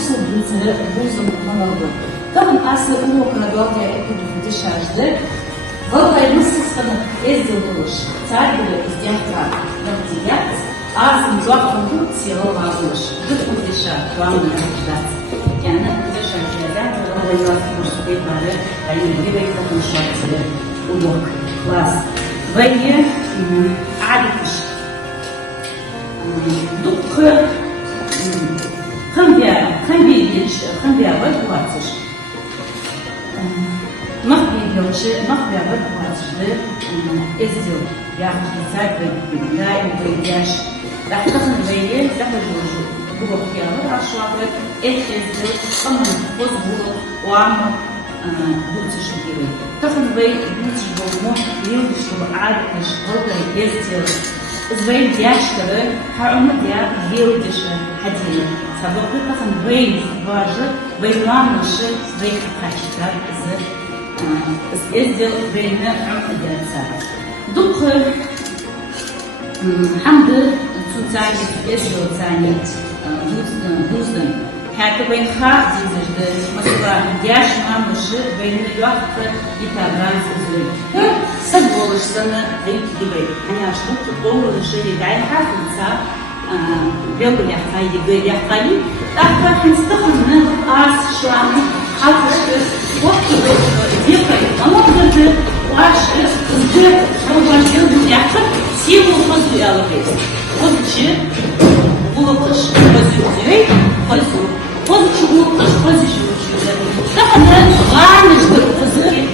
نفس البوز المنظر طبعا أصل هو كان بيقعد يأكل في الشاشة والله نص السنة إزاي وش تعرف إزدياحها نبتيات أصل جواب فندق سيرو بعضوش تدخل في الشاشة وعمل الأحداث يعني أنا كنت شايفة ذات هو يوافق مشتري بعد يعني اللي بيفتح مشروع ودوك خلاص غير عارفش دوك خنبيا والواتش نخبي والواتش إزيو يعني ساعد لا يمكنش راح تخن بيجي تاخد هو خيار عشرة إزيو أمر فوز وعم بوتش كبير تخن بيجي بوتش بومو يومش عارفش هو إزيو زين دياش كذا حرمة ديا يودش حديد سبب تخن بين واجد بينامش زي كاشتر إزدل بين عقدة ساعة دق حمد تزايد إزدل ثاني دوزن حتى بين خارج مثلا دياش ما مش بين الوقت يتابعون إزدل سبولش سنة ذيك دبي أنا أشوف الدور الشيء داعي حافظ بيقول يحكي أكثر حنستخدم آس شلون حافظ وقت بيقول أنا قلت واش زين هو يقول يحكي سيبوا خذوا يا لطيف خذ بوقش خذوا خذوا شو بوقش خذوا شو تخدم غانش خذوا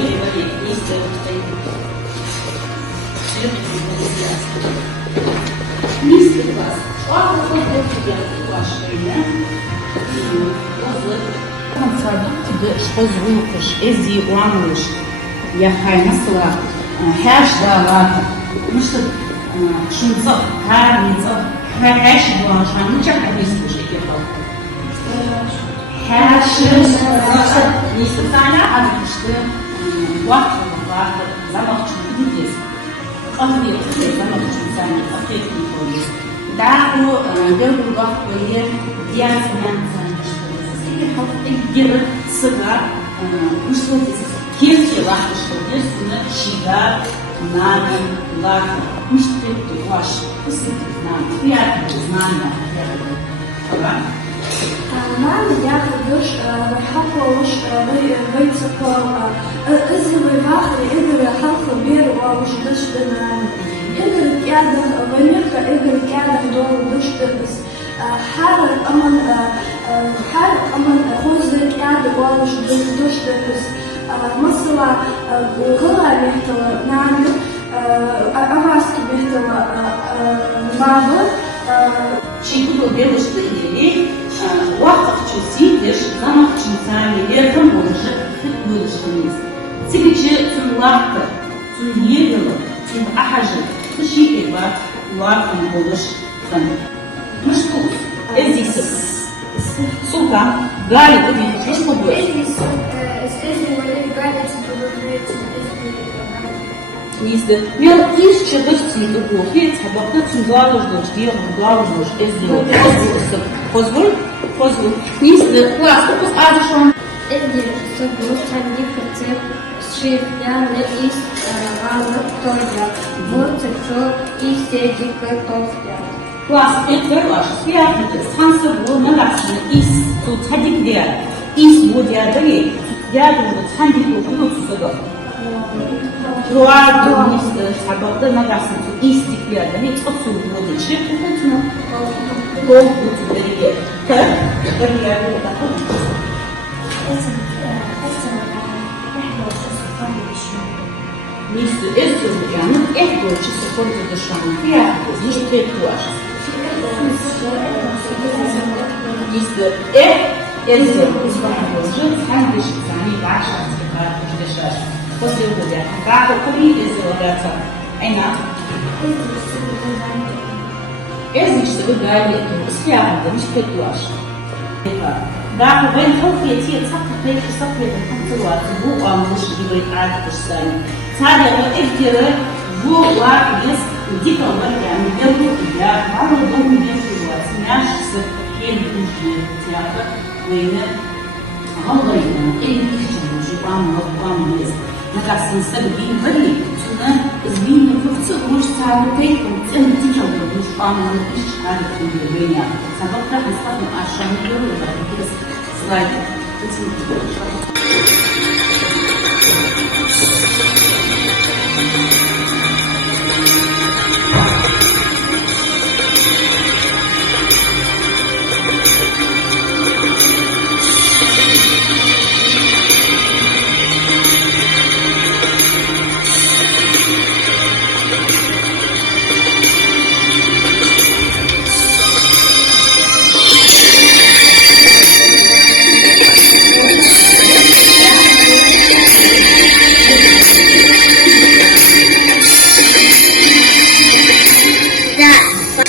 Низкий класс. Ладно, вот тебя ваша тебе что звукаешь, эзи уамлыш, я хайнасла, хэш давата, ну что шунцов, харницов, хэш буаша, ну чак не слушай кепал. Хэш, не специально, а что вахта, замолчу, не есть. أخذي زمان إنسان أخذي كل دعوا جربوا ضغط وياه دياس من إنسان حط الجر صغار مش صوت كيف واحد شغل سنة شجار نادي لاك مش تبدو واش بس نام في عقد زمان طبعا ما ياخذوش بحقوش بيتصفوا إذا بيباخر إذا حق بير ومش دش بنا إذا كان غنيك إذا كان دور دش بس حال أمن خوز كان ومش دش بس مثلا كلها بيحتوى نعمل أماسك بيحتوى معبد شيء بيقولوا что или وقت чувствуешь, замах чувствами, это может быть سيجي تنلاقط تنيرلو تنأحجل تشيء إبا لاقط نقولش فن مش طول إزي سلطة غالي بدي مش موضوع Низко. Мел из чего-то другого. Собака цугала ждешь, делала ждешь, сделала. Позволь. Низко. Класс. Фокус адушон. Эдди собрал среди процентов шрифтями из раны тоже. Вот что и среди картофеля. Класс. Это ваш. Связано с хансом на ласне из тут садик где. Из вот я дали. Я думаю, садик вот сюда. رواد نیست سبب نگذاشت استیکیاد هیچ اصول نداشت چه کنم گفت بود دیگه برای نیست استون میگم احتیاج سپورت داشتم فیات نیست احتیاج نیست استون میگم هندش زنی باشه داشت после ухода. Как купить сделаться? Айна. Это что вы говорите? Связано, не что туаш. Да, вы хотите цапать сапли танцевать. Вы вам лучше говорить о этом. Царь это вы лак есть дико вариант. Я буду я мало думаю не сделать. Мясо, хлеб, театр. وين غلينا إيه كتير جوام ميز نقص نسبي بري تنا زبين نفسه مش تعرفين أنت جوا مش قامنا إيش عارف في الدنيا سبب ده نستخدم عشان يقولوا لك كده سلايد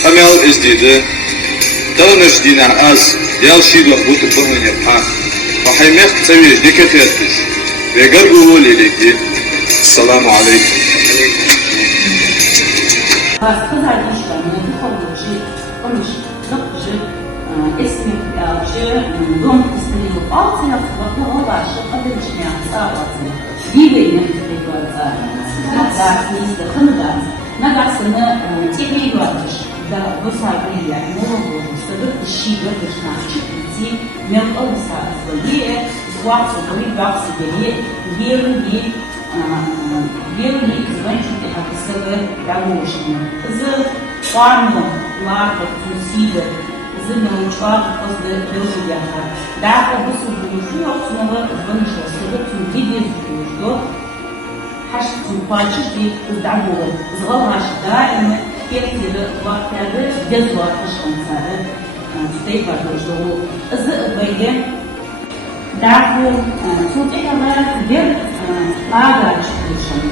Hamel izdiydi. Dağınış dina az, yal şidu butu bahın yaphan. Fahimek tabi dikkat etmiş. Ve garbu lelekti. Selamu aleyküm. Kızar işlemini bu konucu, konuş, dokçu, esnek yağcı, don kısmını yok. Altı yapıp o başı, kadın için yaptı, sağlatı. Dileğine tutuyorlar. Sizler, sizde, kınıdan. Nagasını tekmeyi vardır. Da bu saygıyla ne olur? Sabır işi vardır. Çıkıntı, mevkal sağlığı, zuvatı, kıyı baksı geliyor. Верный звончик описывая рабочим. Фарму, ларка, тусида, научила после дождя. Да, обысу душу, снова звонишь, чтобы ты без дождя. Хашку пальчик и здоровый. Звалаш, да, и мы перли вахтады, без вахты шансары. Стоит важно, что забыли. Да, тут это вверх ağaçlaşım.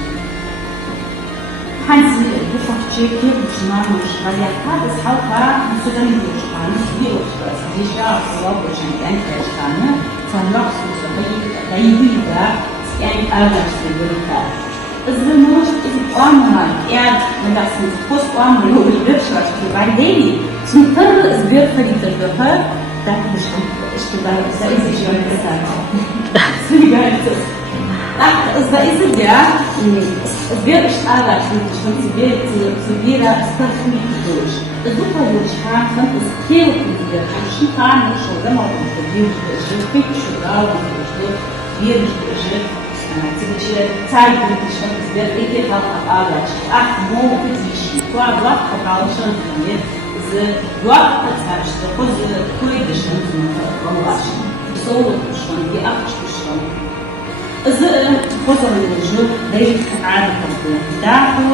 Hangi bu fakirlik düşünülmüş variantlar halka Sudan geçişini biliyoruz. Dişa savaşın en başkanı sanrak sözü dayıyla yani ağaçlaştırılıyor. Izlemiş izleyenler eğer mesela postpone yoluyla çalışıyor. Ben değil. Sınıfları izliyor kaliteli da işte ben izleyeceğim mesela. Söyleyeceğim. Из-за тебя сберешь агаш, что тебе расскажут дочь. Ты думаешь, как он успел тебе, что там ушел, да, мало что держишь, ты чудал, что держишь, тебе царь будет, что сбер, и ты агаш. Ах, мол, ты дичи, то аглав покалышан тебе, за глав царь, что кое-что волвашен. Солод ушел, и ахч ушел. وصل الوجود درجة سعادة الطفل. داخل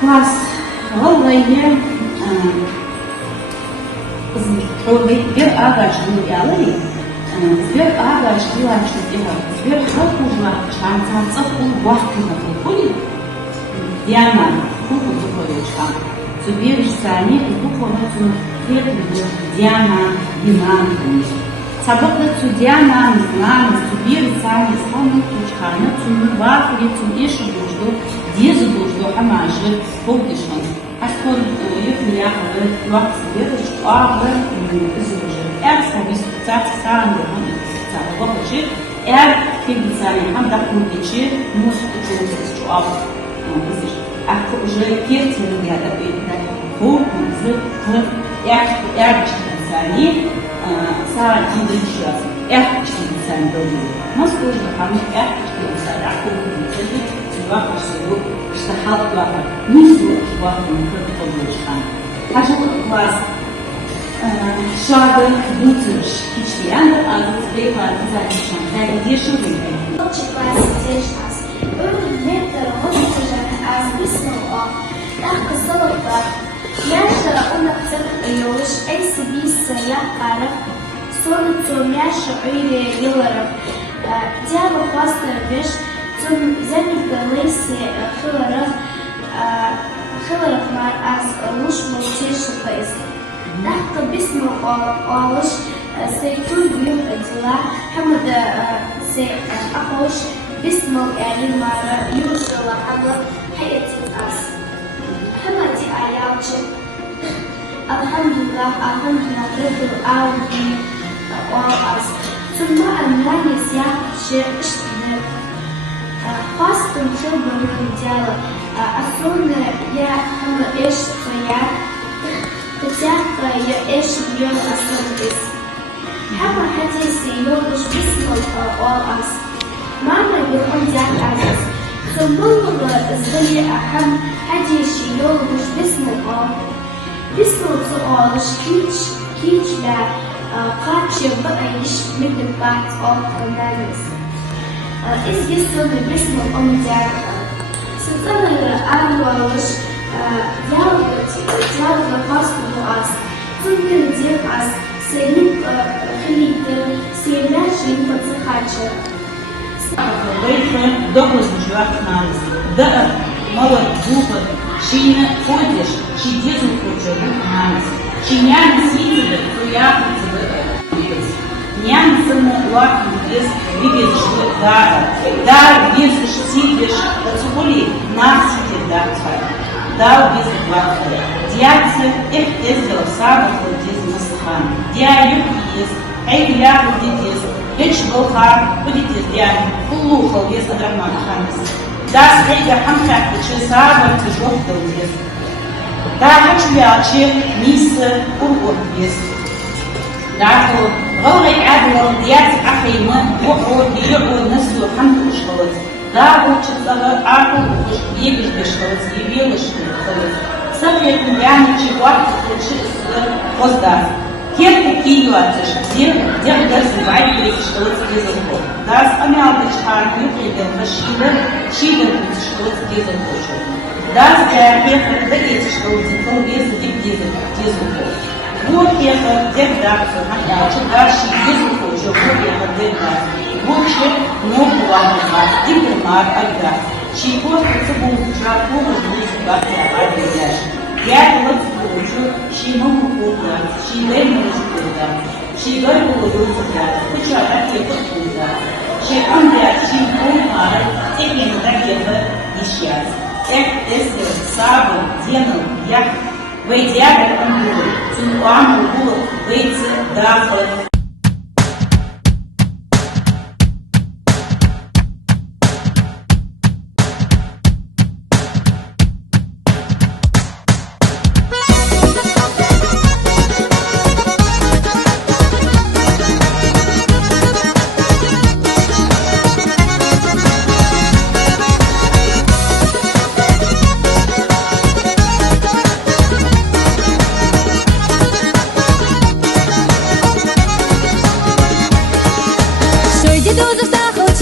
كلاس غلية سبير آغاش نويالي سبير آغاش نويالي سبير خلق وجوات شان صفو وقت نقولي ديانا خلق وجوات شان سبير ساني وجوات خير ديانا إيمان Sabahla Diana знала, Субир сами славно тучкана, Цунва фурицу ишу дужду, дизу дужду, амажи, полдишон. Аскон юхния лак Субир, шуагы, изужи. Сабис цац сам, цац вахачи, кибицани, да кубичи, мус учился шуаг, изиш. Уже керти ребята, полку, зрыв, бицани, ساعة جديدة أحكي إنسان دولي ما سويش بحمل أحكي إنسان أحكي بجد سواء سووا اشتحط واحد نسوا واحد من كل قبول شان حاجة كلاس شاطر بوتش كيشتي أنا أقول لك هذا شان هذا يشوف لي Topçu klası seçmez. Örnekleri hoşçakalın az bir sınıfa. Daha kısalıklar. Yaşa unaktık yoluş eksibisi yakarıp sonucu yaşa öyle yıllarıp diğer pastırmış tüm zemiklerisi hılarıklar az oluşmu çeşitliyiz. Daha bismi oluş seytun büyük ediler hem de akış bismi elimara yürütüler hamle hayatın az. Hamadi ayalcı Alhamdulillah Allah alhamdulillah Audi oğaz. Sonra anneanne siyah şey iştine. Fastım çok böyle дело. А sonra я эш я تسافر я эш يوم أصلا حما حديثي يومش باسم الأوقاس معنى يقول جاك عزيز ثم زي أهم حديثي يومش باسم الأوقاس باسم الأوقاس كيش لا قاتش بقيش مثل بعض أوقاس إذ يسمى باسم الأمجاد سنتظر أولش ديال فاست الأوقاس ثم ديال عز سيد خليل سيداشي فتسخاتشر Вейфрен доблестно живет нас. Да, молод зубы, чина ходишь, чидезу хочешь нас. Чинян сидели, туяху тебе. Нян саму лаку без видишь да без сидишь, отсюда нас сидит да без лаку. Диаксы их ездил сам ходить масхан. Диаюк есть, эй ляху дедес. Лишь волхар будет издян, улухал вес адраман хамис. Да, стрейка хамхак, чесава, тяжел долдес. Да, хочу вяче, мисса, ургот вес. Да, غوري عادل ديات أخيما وقود يقود نسلو حمد وشخلص. Да, учит сага аху, уж ебешь бешхолос, ебелыш бешхолос. Сапья кубяни чеват, учит поздав. Кем киюатиш, где развивает школотский язык. Да, спомял бешхар, юпредел, шидер, школотский язык. Да, спяхер, да эти школотский язык. Вот ехал, где даксу, дальше язык, уже вот ехал, где даксу. Вот чек, много ладно, дипломат, ага. Чего, это был жаку, может, ситуация, объявляешь. Я вот служу, чему купила, чьей мужчина, чьей улыбка, куча таких куда, чей ангел, чей помар, этим таких исчез. Если сабу делал, я выйдя к ангелу, тюрьму было выйти доход.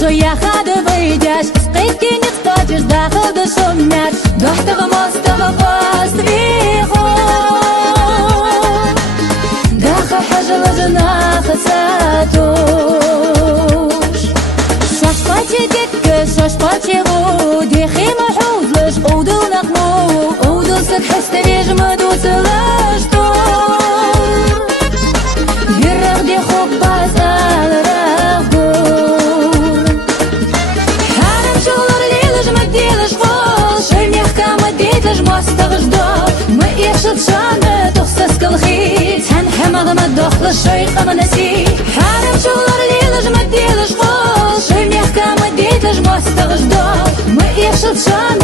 Я хады выйдешь, скрипки не скачешь, доходы шумят, доктора мостова воздвигу. Даха хажала жена хасатуш. Шашпачи детка, шашпачи гу, дихи махузлыш, удул нахму, удул сакхаста вежма дусылашту. Вирах дихук базал раху. شانه تخصص الخيط هنحمغ ما تدخل الشيخ ما نسي حارم شغل الليل جمد ديال شغل شي منيح كام ديت جمع ستغجدار ما يخشط شانه